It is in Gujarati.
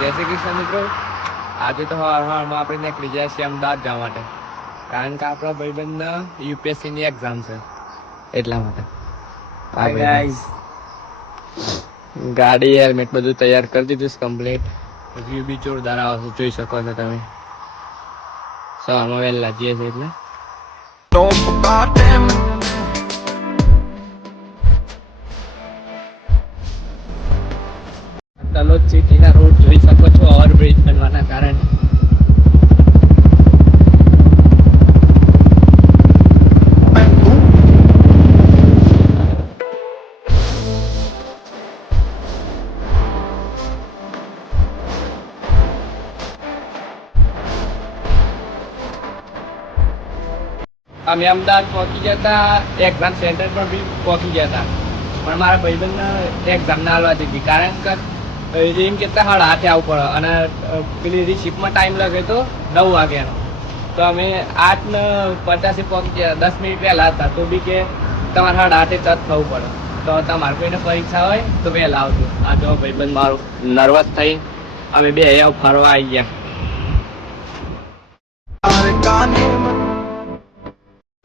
જય શ્રી કૃષ્ણ મિત્રો. આજે તો હવારમાં આપણે નીકળી જાય છે અમદાવાદ જવા માટે, કારણ કે આપણા ભાઈબંધના યુપીએસસી ની એક્ઝામ છે એટલા માટે. Hi guys. ગાડી હેલ્મેટ બધું તૈયાર કરી દીધું છે કમ્પ્લીટ. વ્યૂ બી જોરદાર આવે છે, જોઈ શકો છો તમે. સવારમાં વહેલા જઈએ છે એટલે તલોદ સિટીના રોડ જોઈ શકો છો ઓવરબ્રિજ બનવાના કારણે. અમે અમદાવાદ પહોંચી ગયા હતા, એક્ઝામ સેન્ટર પર બી પહોંચી ગયા હતા, પણ મારા ભાઈબંધને એક્ઝામ ના આવવા દીધી, કારણ કે એમ કહેતા 8:30 આવવું પડે અને પેલી રિસિપ્ટમાં ટાઈમ લાગે તો 9 વાગ્યાનો. તો અમે 8:50 પહોંચી ગયા, 10 મિનિટ વહેલા હતા, તો બી કે તમારે 8:30 તરત થવું પડે. તો તમારે કોઈને પરીક્ષા હોય તો વહેલા આવજો. આ જો ભાઈબંધ મારું નર્વસ થઈ અમે બે અહીંયા ફરવા આવી ગયા.